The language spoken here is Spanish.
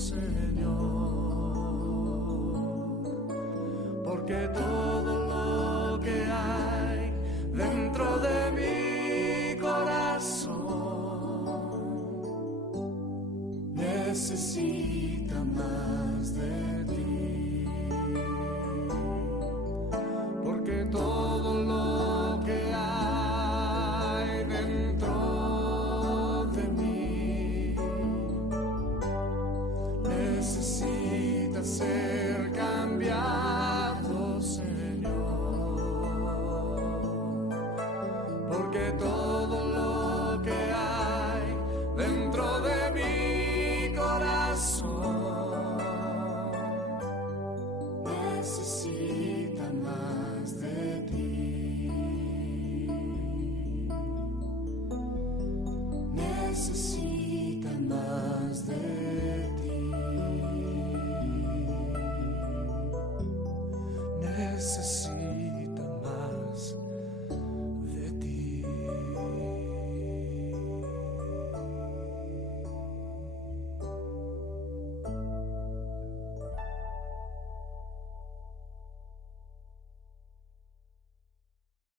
Señor, porque todo lo que hay dentro de mi corazón necesita más de ti, porque todo lo que hay dentro de mí necesita ser cambiado, Señor, porque todo lo que hay dentro de mi corazón necesita más de ti, necesita más de ti, necesita